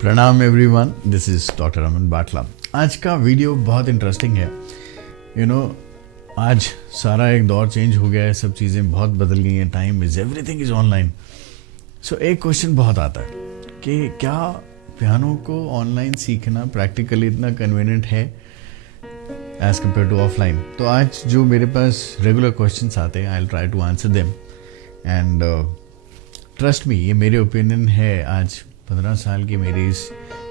प्रणाम everyone, this is doctor अमन बाटला। आज का वीडियो बहुत इंटरेस्टिंग है। आज सारा एक दौर चेंज हो गया है, सब चीज़ें बहुत बदल गई हैं, time is everything is online. So एक क्वेश्चन बहुत आता है कि क्या पियानो को ऑनलाइन सीखना प्रैक्टिकली इतना कन्वीनियंट है एज कम्पेयर टू ऑफलाइन। तो आज जो मेरे पास रेगुलर क्वेश्चंस आते हैं, I will try to answer them and trust me, ये मेरे ओपिनियन है। आज 15 साल की मेरी इस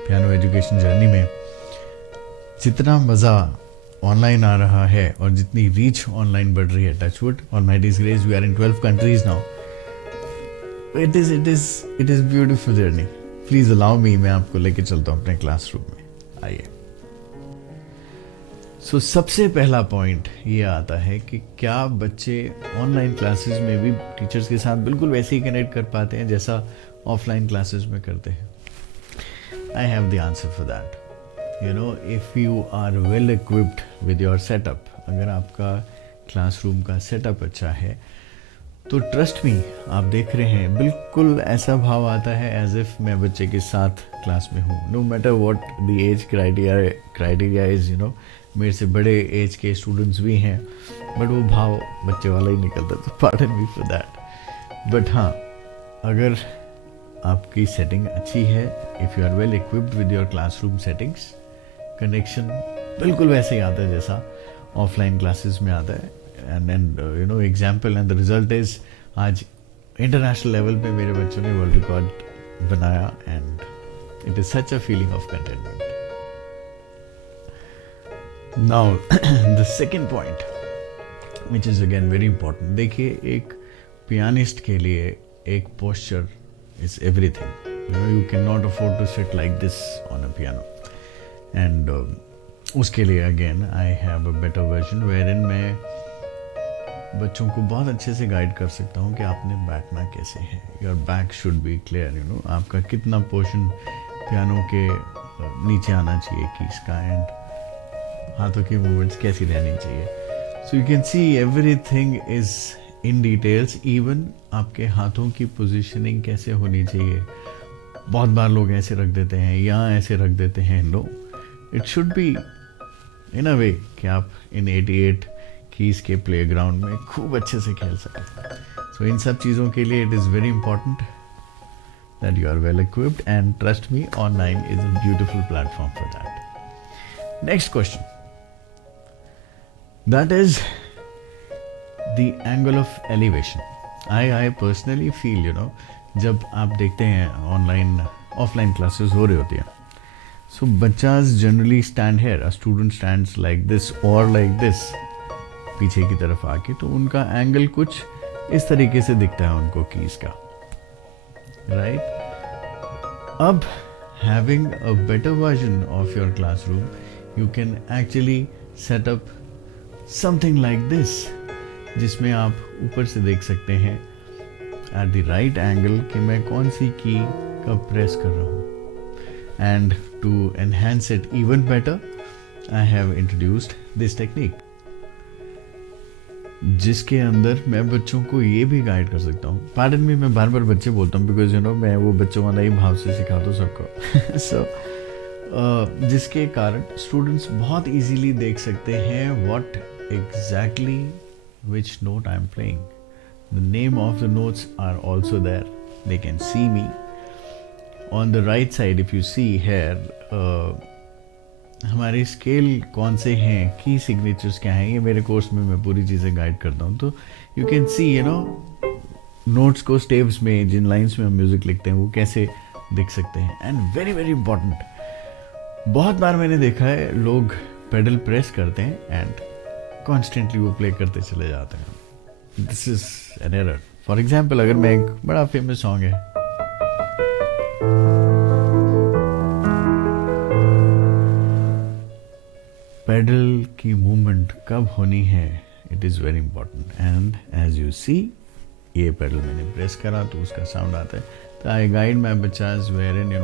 पियानो एजुकेशन जर्नी में जितना मज़ा ऑनलाइन आ रहा है और जितनी रीच ऑनलाइन बढ़ रही है, टचवुड और mighty's grace, we are in 12 countries now. It is beautiful journey. Please allow me, मैं आपको लेके चलता हूँ अपने क्लासरूम में। आइए। सो सबसे पहला पॉइंट ये आता है कि क्या बच्चे ऑनलाइन क्लासेस में भी टीचर्स के साथ बिल्कुल वैसे ही कनेक्ट कर पाते हैं जैसा ऑफलाइन क्लासेस में करते हैं? I have the answer for that. If you are well equipped with your setup, अगर आपका क्लासरूम का सेटअप अच्छा है तो ट्रस्ट मी, आप देख रहे हैं बिल्कुल ऐसा भाव आता है एज इफ मैं बच्चे के साथ क्लास में हूँ। No matter what the age criteria is, मेरे से बड़े एज के स्टूडेंट्स भी हैं, बट वो भाव बच्चे वाला ही निकलता, तो pardon me for that. But हाँ, अगर आपकी सेटिंग अच्छी है, if you are well equipped with your classroom settings, connection बिल्कुल वैसे ही आता है जैसा ऑफलाइन क्लासेस में आता है। And example and the result is, आज इंटरनेशनल लेवल पे मेरे बच्चों ने वर्ल्ड रिकॉर्ड बनाया and it is such a feeling of contentment. Now the second point which is again very important. देखिए, एक पियानिस्ट के लिए एक posture is everything. You cannot afford to sit like this on a piano. And उसके लिए again I have a better version wherein मैं बच्चों को बहुत अच्छे से गाइड कर सकता हूँ कि आपने बैठना कैसे है। Your back should be clear, आपका कितना पोर्शन पियानो के नीचे आना चाहिए कीज का, एंड हाथों की मूवमेंट्स कैसी रहनी चाहिए। So you can see everything is in details, even आपके हाथों की पोजीशनिंग कैसे होनी चाहिए। बहुत बार लोग ऐसे रख देते हैं या ऐसे रख देते हैं। No, it should be in a way कि आप इन 88 कीज के प्लेग्राउंड में खूब अच्छे से खेल सकें। सो इन सब चीज़ों के लिए it is very important that you are well equipped, and trust me, online is a beautiful platform for that. Next question, that is the angle of elevation. I personally feel, जब आप देखते हैं ऑनलाइन ऑफलाइन क्लासेस हो रही होती हैं, so बच्चाज generally stand here, a student stands like this और लाइक दिस, पीछे की तरफ आके, तो उनका एंगल कुछ इस तरीके से दिखता है उनको कीज का, राइट? अब having a better version of your classroom, you can actually set up something like this, जिसमें आप ऊपर से देख सकते हैं एट द राइट एंगल कि मैं कौन सी की कब प्रेस कर रहा हूँ। And to enhance it even better, I have introduced this technique, जिसके अंदर मैं बच्चों को ये भी गाइड कर सकता हूँ। पार्डन में मैं बार बार बच्चे बोलता हूँ, बिकॉज मैं वो बच्चों वाला ही भाव से सिखा दूँ सबको। सो जिसके कारण स्टूडेंट्स बहुत इजीली देख सकते हैं what exactly which note I am playing. The name of the notes are also there. They can see me. On the right side, if you see here, हमारे स्केल कौन से हैं, की सिग्नेचर्स क्या हैं, ये मेरे कोर्स में मैं पूरी चीज़ें गाइड करता हूँ। तो यू कैन सी, नोट्स को स्टेप्स में, जिन लाइन्स में हम म्यूज़िक लिखते हैं, वो कैसे दिख सकते हैं। एंड वेरी वेरी इंपॉर्टेंट, बहुत बार मैंने देखा है लोग पेडल प्रेस करते हैं एंड कॉन्स्टेंटली वो प्ले करते चले जाते हैं। This is an error. For example, अगर मैं एक बड़ा फेमस सॉन्ग है, पेडल की मूवमेंट कब होनी है, it is very important. And as you see, ये पेडल मैंने प्रेस करा तो उसका साउंड आता है। तो आई गाइड माई बच्चाज वेयर इन,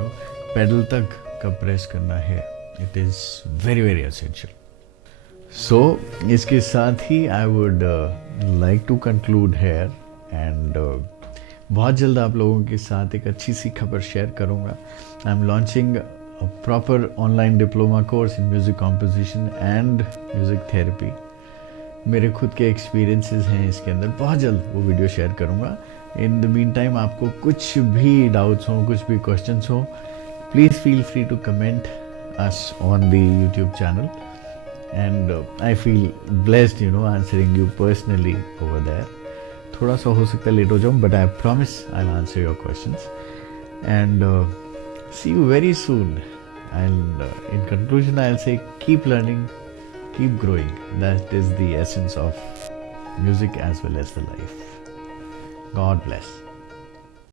पेडल तक कब प्रेस करना है, it is very very essential. So इसके साथ ही I would like to conclude here, and बहुत जल्द आप लोगों के साथ एक अच्छी सी खबर शेयर करूँगा. I am launching proper online diploma course in music composition and music therapy. मेरे खुद के एक्सपीरियंसेस हैं इसके अंदर. बहुत जल्द वो वीडियो शेयर करूँगा. इन द मीन टाइम आपको कुछ भी डाउट्स हो, कुछ भी क्वेश्चंस हो, please feel free to comment us on the YouTube channel. And I feel blessed answering you personally over there. थोड़ा सा हो सकता है लेट हो जाऊँ, but I promise I will answer your questions. And see you very soon. And in conclusion, I'll say keep learning, keep growing. That is the essence of music as well as the life. God bless.